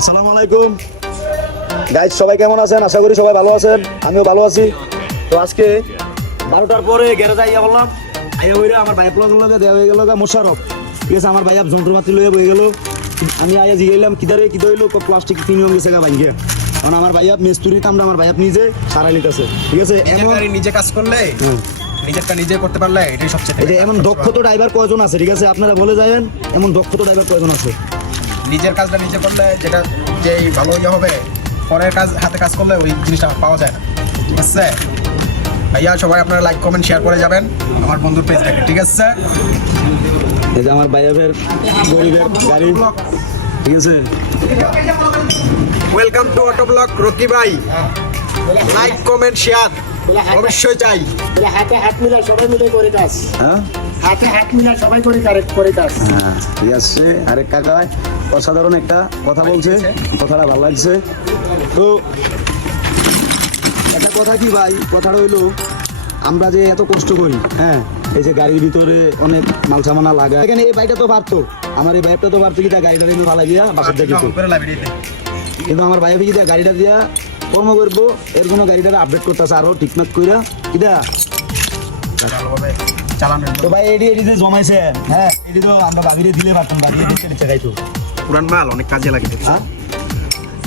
আসসালামু আলাইকুম গাইস, সবাই কেমন আছেন? আশা করি সবাই ভালো আছেন, আমিও ভালো আছি। তো আজকে 12টার পরে গ্যারেজে আইয়া বললাম, আইয়া বইরা আমার ভাই প্লগের লগে দেওয়া হয়ে গেল মোশারফ। ঠিক আছে, আমার ভাইয়া যন্ত্রপাতি লইয়া বই গেল। আমি আইয়া জিগাইলাম কিদারে কি দইলো, প্লাস্টিক প্রিমিয়াম গেছে গা ভাঙ্গে। কারণ আমার ভাইয়া মেস্তুরি কামটা আমার ভাইয়া নিজে সারাই লিতেছে। ঠিক আছে, এমন নিজে কাজ করলে নিজেরটা নিজে করতে পারলে এটাই সবচেয়ে এই যে এমন দক্ষ তো ড্রাইভার কয়জন আছে? ঠিক আছে, আপনারা বলে যাবেন এমন দক্ষ তো ড্রাইভার কয়জন আছে? নিজের কাজটা নিজে করলে যেটা যেই ভালো ইয়ে হবে, পরের কাজ হাতে কাজ করলে ওই জিনিসটা পাওয়া যায় না। ঠিক আছে ভাইয়া, সবাই আপনারা লাইক কমেন্ট শেয়ার করে যাবেন আমার বন্ধুর পেজটাকে। ঠিক আছে, এই যে আমার ভাইয়াদের গরিবের গাড়ি। ঠিক আছে, welcome to auto blog Rocky ভাই। লাইক কমেন্ট শেয়ার অবশ্যই চাই। হাতে হাত মিলা সবাই মিলে করে কাজ। হ্যাঁ হাতে হাত মিলা সবাই করে কাজ। হ্যাঁ, ঠিক আছে। আরেক কাকা অসাধারণ একটা কথা বলছে, কথাটা ভালো লাগছে। তো একটা কথা কি ভাই, কথাটা হইলো আমরা যে এত কষ্ট করি, হ্যাঁ, এই যে গাড়ির ভিতরে অনেক মাল সামানা লাগা, এখানে এই বাইকটা তো পারতো, আমার এই বাইকটা তো পারতো কি তা গাড়িটা কিন্তু ভালো দিয়া বাসার থেকে, কিন্তু আমার ভাই কি গাড়িটা দিয়া কর্ম করবো, এর কোনো গাড়িটা আপডেট করতেছে আরো ঠিকঠাক কইরা কিটা। তো ভাই এডি যে জমাইছেন, হ্যাঁ, এডি তো আমরা ভাবিরে দিলে পারতাম, ভাবিরে দিতে চাইতো। পুরান মাল অনেক কাজে লাগে। হ্যাঁ,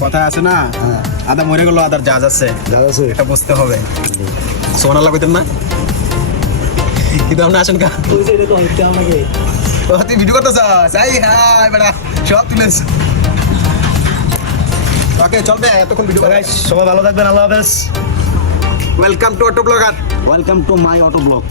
কথা আছে না, হ্যাঁ, আদা মরে গেল আদার জাজ আছে, দাদা আছে। এটা বুঝতে হবে। সোনা লাগাইতেন না কিন্তু আপনি আসেন কা তুই ভিডিও করতে চাই। হ্যাঁ বেটা, সব তুলেছ। ওকে চলবে, এতক্ষণ ভিডিও। গাইস, সবাই ভালো থাকবেন, আল্লাহ হাফেজ। Welcome to auto blogger. Welcome to my auto blog.